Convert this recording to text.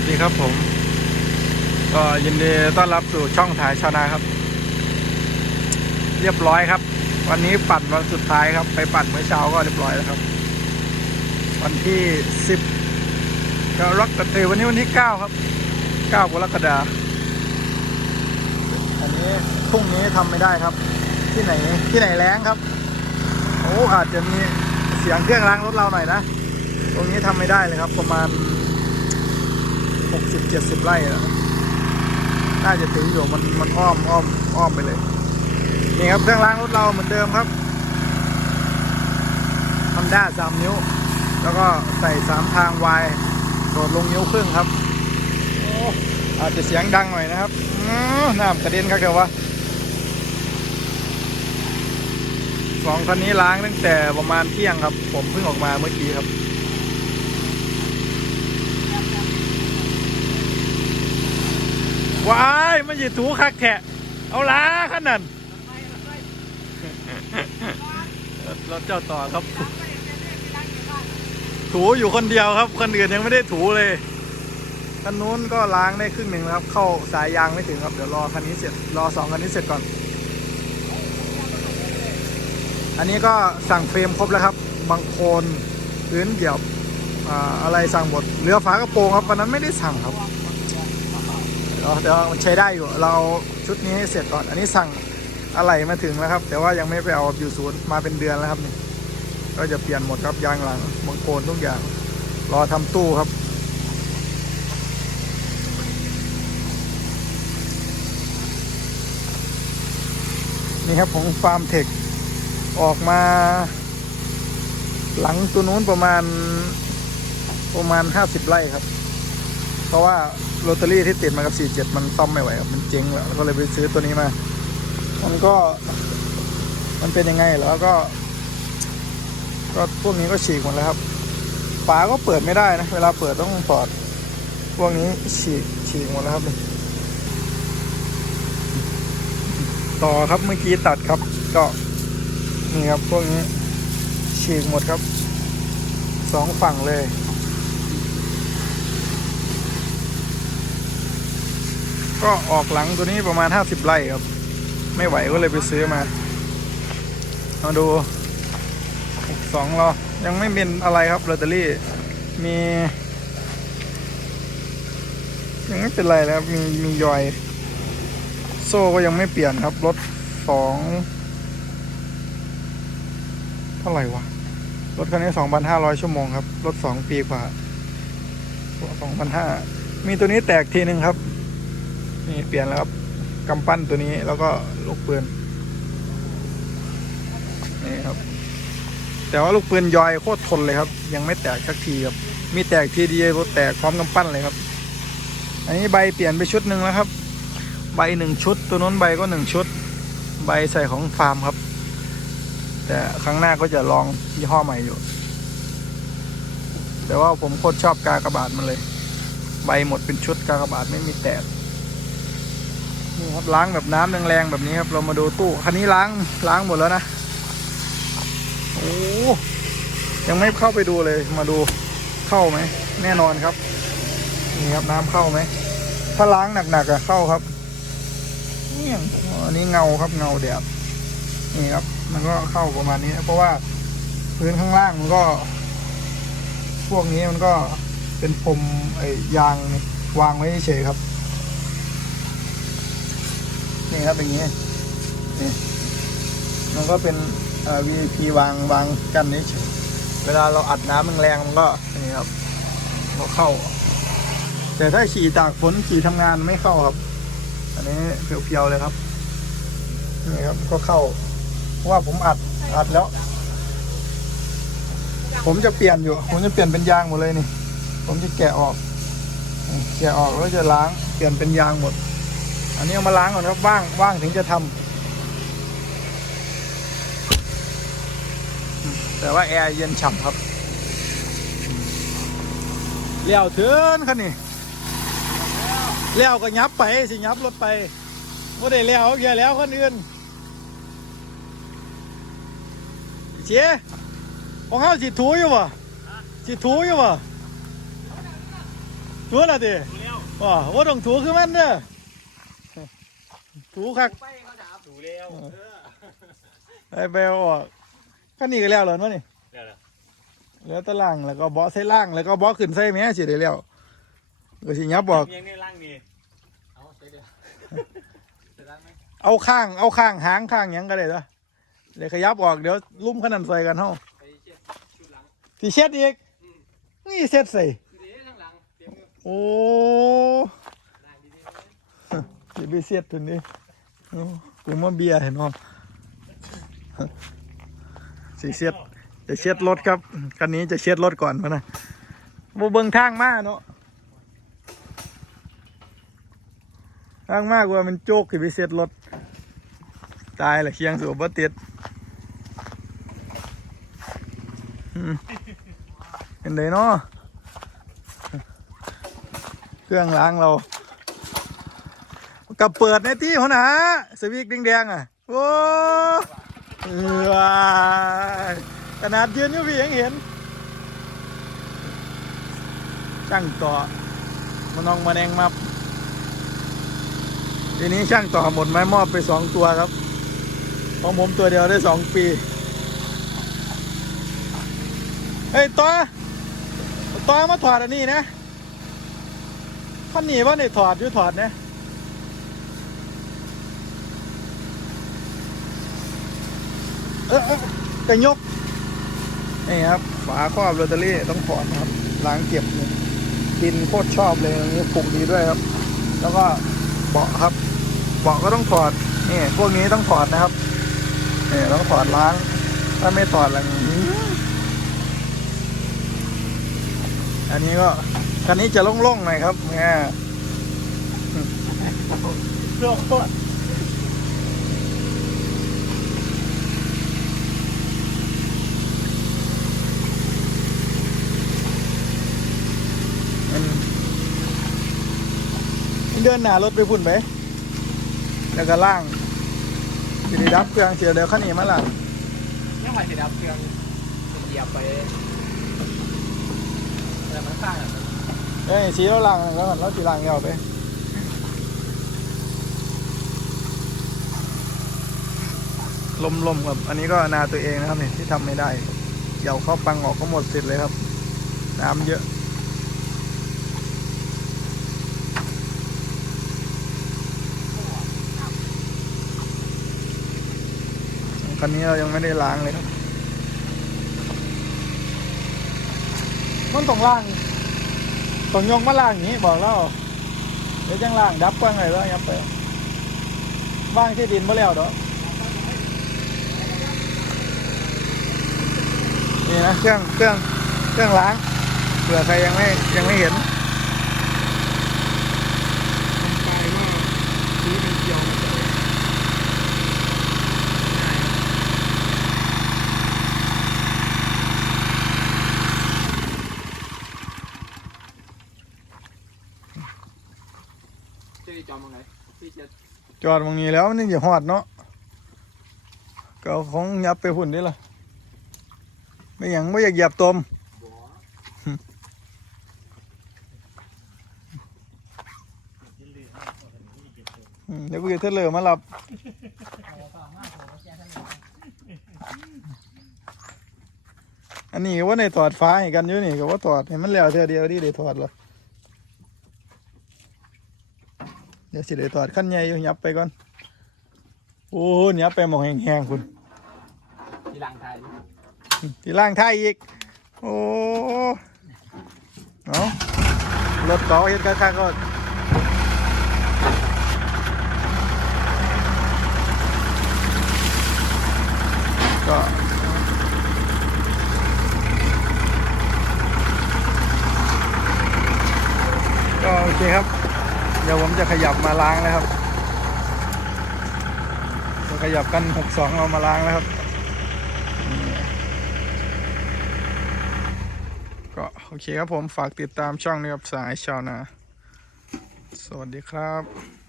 วัสดีครับผม ก็ยินดีต้อนรับสู่ช่องถ่ายชาวนาครับ เรียบร้อยครับ วันนี้ปั่นวันสุดท้ายครับ ไปปั่นเมื่อเช้าก็เรียบร้อยแล้วครับ วันที่สิบกรกฎาคมวันนี้วันที่เก้าครับเก้ากรกฎาคมอันนี้พรุ่งนี้ทำไม่ได้ครับ ที่ไหนที่ไหนแรงครับโอ้อาจจะมีเสียงเครื่องล้างรถเราหน่อยนะตรงนี้ทำไม่ได้เลยครับ ประมาณ หกสิบเจ็ดสิบไร่อะน่าจะถึงอยู่มันมันอ้อมอ้อมอ้อมไปเลย นี่ครับเครื่องล้างรถเราเหมือนเดิมครับฮอนด้าสามนิ้ว แล้วก็ใส่สามทางวายโดดลงนิ้วครึ่งครับอาจจะเสียงดังหน่อยนะครับน้ำกระเด็นครับเดี๋ยววะสองคันนี้ล้างตั้งแต่ประมาณเที่ยงครับ ผมเพิ่งออกมาเมื่อกี้ครับ ว้ายมันจะถูคักแขะเอาล้าขนาดรถเจ้าต่อครับ ถูอยู่คนเดียวครับคนอื่นยังไม่ได้ถูเลยคันนู้นก็ล้างได้ครึ่งหนึ่งครับ เข้าสายยางไม่ถึงครับ เดี๋ยวรอคันนี้เสร็จรอสองคันนี้เสร็จก่อน อันนี้ก็สั่งเฟรมครบแล้วครับบางโคนพื้นเหยียบอ่าอะไรสั่งหมดเหลือฝากระโปรงครับวันนั้นไม่ได้สั่งครับ ดี๋ยวเดี๋ยวมันใช้ได้อยู่ เราชุดนี้ให้เสร็จก่อน อันนี้สั่งอะไรมาถึงแล้วครับ แต่ว่ายังไม่ไปเอาอยู่ศูนย์มาเป็นเดือนแล้วครับนี่ก็จะเปลี่ยนหมดครับยางหลังบางโคนทุกอย่าง รอทำตู้ครับนี่ครับของฟาร์มเทคออกมา หลังตัวนู้นประมาณประมาณห้าสิบไร่ครับ เพราะว่า โรตารี่ที่ติดมากับ 47 มันซ่อมไม่ไหวครับมันเจ๊งแล้วก็เลยไปซื้อตัวนี้มา มันก็ มันเป็นยังไงแล้วก็ ก็พวกนี้ก็ฉีกหมดแล้วครับฝาก็เปิดไม่ได้นะ เวลาเปิดต้องถอด พวกนี้ฉีกฉีกหมดแล้วครับนี่ต่อครับเมื่อกี้ตัดครับ ก็นี่ครับพวกนี้ฉีกหมดครับสองฝั่งเลย ก็ออกหลังตัวนี้ประมาณ 50 ไร่ครับ ไม่ไหวก็เลยไปซื้อมา มาดูสองรอยังไม่เป็นอะไรครับลอตเตอรี่ มี ยังไม่เป็นไรแล้วครับ มีมียอย โซ่ก็ยังไม่เปลี่ยนครับ รถสองเท่าไหร่วะ รถคันนี้สองพันห้าร้อยชั่วโมงครับ รถสองปีกว่าสองพันห้ามีตัวนี้แตกทีหนึ่งครับ นี่เปลี่ยนแล้วครับกำปั้นตัวนี้แล้วก็ลูกปืนนี่ครับ แต่ว่าลูกปืนยอยโคตรทนเลยครับ ยังไม่แตกสักทีครับ มีแตกทีเดียวแตกพร้อมกำปั้นเลยครับ อันนี้ใบเปลี่ยนไปชุดหนึ่งแล้วครับ ใบหนึ่งชุด ตัวนู้นใบก็หนึ่งชุด ใบใส่ของฟาร์มครับ แต่ครั้งหน้าก็จะลองยี่ห้อใหม่อยู่ แต่ว่าผมโคตรชอบกากระบาดมันเลย ใบหมดเป็นชุดกากระบาทไม่มีแตก นี่ครับล้างแบบน้ำแรงๆแบบนี้ครับ เรามาดูตู้ คันนี้ล้างล้างหมดแล้วนะ โอ้ยังไม่เข้าไปดูเลย มาดูเข้าไหม แน่นอนครับ นี่ครับน้ำเข้าไหม ถ้าล้างหนักๆอะเข้าครับเนี่ยอันนี้เงาครับเงาแดดนี่ครับ มันก็เข้าประมาณนี้ เพราะว่าพื้นข้างล่างมันก็ พวกนี้มันก็เป็นพรมไอ้ยางวางไว้เฉยครับ นี่ครับอย่างนี้นี่มันก็เป็นเอ่อ VIP วางวางกันเฉยเวลาเราอัดน้ำแรงมันก็นี่ครับก็เข้า แต่ถ้าขี่ตากฝนขี่ทำงานไม่เข้าครับ อันนี้เพียวๆเลยครับนี่ครับก็เข้าเพราะว่าผมอัดอัดแล้ว ผมจะเปลี่ยนอยู่ ผมจะเปลี่ยนเป็นยางหมดเลยนี่ ผมจะแกะออกแกะออกแล้วจะล้างเปลี่ยนเป็นยางหมด อันนี้เอามาล้างก่อนครับว่างว่างถึงจะทำแต่ว่าแอร์เย็นฉ่ำครับเลี้ยวเถินคันนี้เลี้ยวก็ยับไปสิยับรถไปว่าได้เลี้ยวอย่าแล้วคนอื่นเชี่ยของเขาสิถูอยู่บ่สิถูอยู่บ่ถูแล้วดิว้าว่าต้องถูคือมันเด้อ ถูคักไปเขาถามถูแล้วไอ้เบลออกก็นี่ก็แล้วเหรอวะนี่เดี๋ยวเหลือแตะล่างแล้วก็เบาะใส่ล่างแล้วก็เบาะขึ้นใส่แม่สิได้แล้วก็สิยับออกยังในร่างนี่เอาเดี๋ยวเดี๋ยวร่างไหมเอาข้างเอาข้างหางข้างหยังก็ได้เด้อเดี๋ยวขยับออกเดี๋ยวลุ่มขนาดใส่กันเฮาไปเช็ดชุดหลังสิเช็ดอีกนี่เช็ดใส่เดี๋ยวข้างหลังเตรียมมือโอ้ร่างดี สิไปเช็ดถึงนี่โอ้กูมาเบียร์เห็นบ่สิเช็ดจะเช็ดรถครับคันนี้จะเช็ดรถก่อนพะนะบ่เบิงทางมาเนาะทางมากกว่ามันโจกสิไปเช็ดรถ ตายละเคียงสูบบ่ติดอืมเป็นไดเนาะเครื่องล้างเรา กับเปิดในที่หัวหน้าสวิกแดงๆอะ โอ้เออว้ยขนาดยืนอยู่พี่ยังเห็นช่างต่อมานองมาแนงมับทีนี้ช่างต่อหมดไม้มอบไปสองตัวครับของผมตัวเดียวได้สองปีเฮ้ยต่อต่อมาถอดอันนี้นะท่านหนีว่าในถอดอยู่ถอดนะ เออเออกระยกนี่ครับฝาครอบลอตเตอรี่ต้องถอดนะครับล้างเก็บเนี่ยดินโคตรชอบเลยนี่ปลูกดีด้วยครับ แล้วก็เบาะครับ เบาะก็ต้องถอดนี่พวกนี้ต้องถอดนะครับนี่ต้องถอดล้าง ถ้าไม่ถอดอะไรอันนี้ก็คันนี้จะโล่งๆหน่อยครับแหม่โล่ง มันมัน เดินหน้ารถไปพุ่นไปแล้วก็ล่างสิได้ดับเครื่องเสียเดี๋ยวขันนี้มาล่างยังไม่ได้ดับเครื่องเหยียบไปแล้วมันข้างเอ้ยสีเราล่างแล้วก่อนเราสีล่างยาวไปลมลมครับ อันนี้ก็นาตัวเองนะครับเนี่ยที่ทำไม่ได้เดี๋ยวเข้าปังออกก็หมดสิทธิ์เลยครับ น้ำเยอะ คันนี้เรายังไม่ได้ล้างเลยครับ มันต้องล้างต้องยงมาล้างอย่างนี้บอกแล้วเดี๋ยวจังล้างดับกว้างเลยแล้วยับไปว่างที่ดินมาแล้วเด้อนี่นะเครื่องเครื่องเครื่องล้างเผื่อใครยังไม่ยังไม่เห็น กลายว่าสีมันเกี่ยวมันจะจะได้จอมยังไงที่จะ จอดตรงนี้แล้วมันยังจะหอดเนาะก็เอาของยับไปหุ่นนี่ล่ะไม่อย่างไม่อยากหยียบตมบัวเดี๋ยวกูจะเทเลอมาหลับอันนี้ว่าในถอดฟ้าให้กันอยู่นี่ก็ว่าถอดให้มันแล้วเท่าเดียวดิได้ถอดเหรอ เดี๋ยวสิได้ถอดขั้นใหญ่อยู่ยับไปก่อน โอ้ยยับไปหมองแห้งๆคุณที่หลังไทยที่ล่างท้ายอีก โอ้ เอารถเก๋าเห็นข้างๆก็ก็ ก็โอเคครับ เดี๋ยวผมจะ ขยับมาล้างนะครับตัวขยับกันหกสองเอามาล้างนะครับ ก็โอเคครับผมฝากติดตามช่องนี้ครับสายชาวนา สวัสดีครับ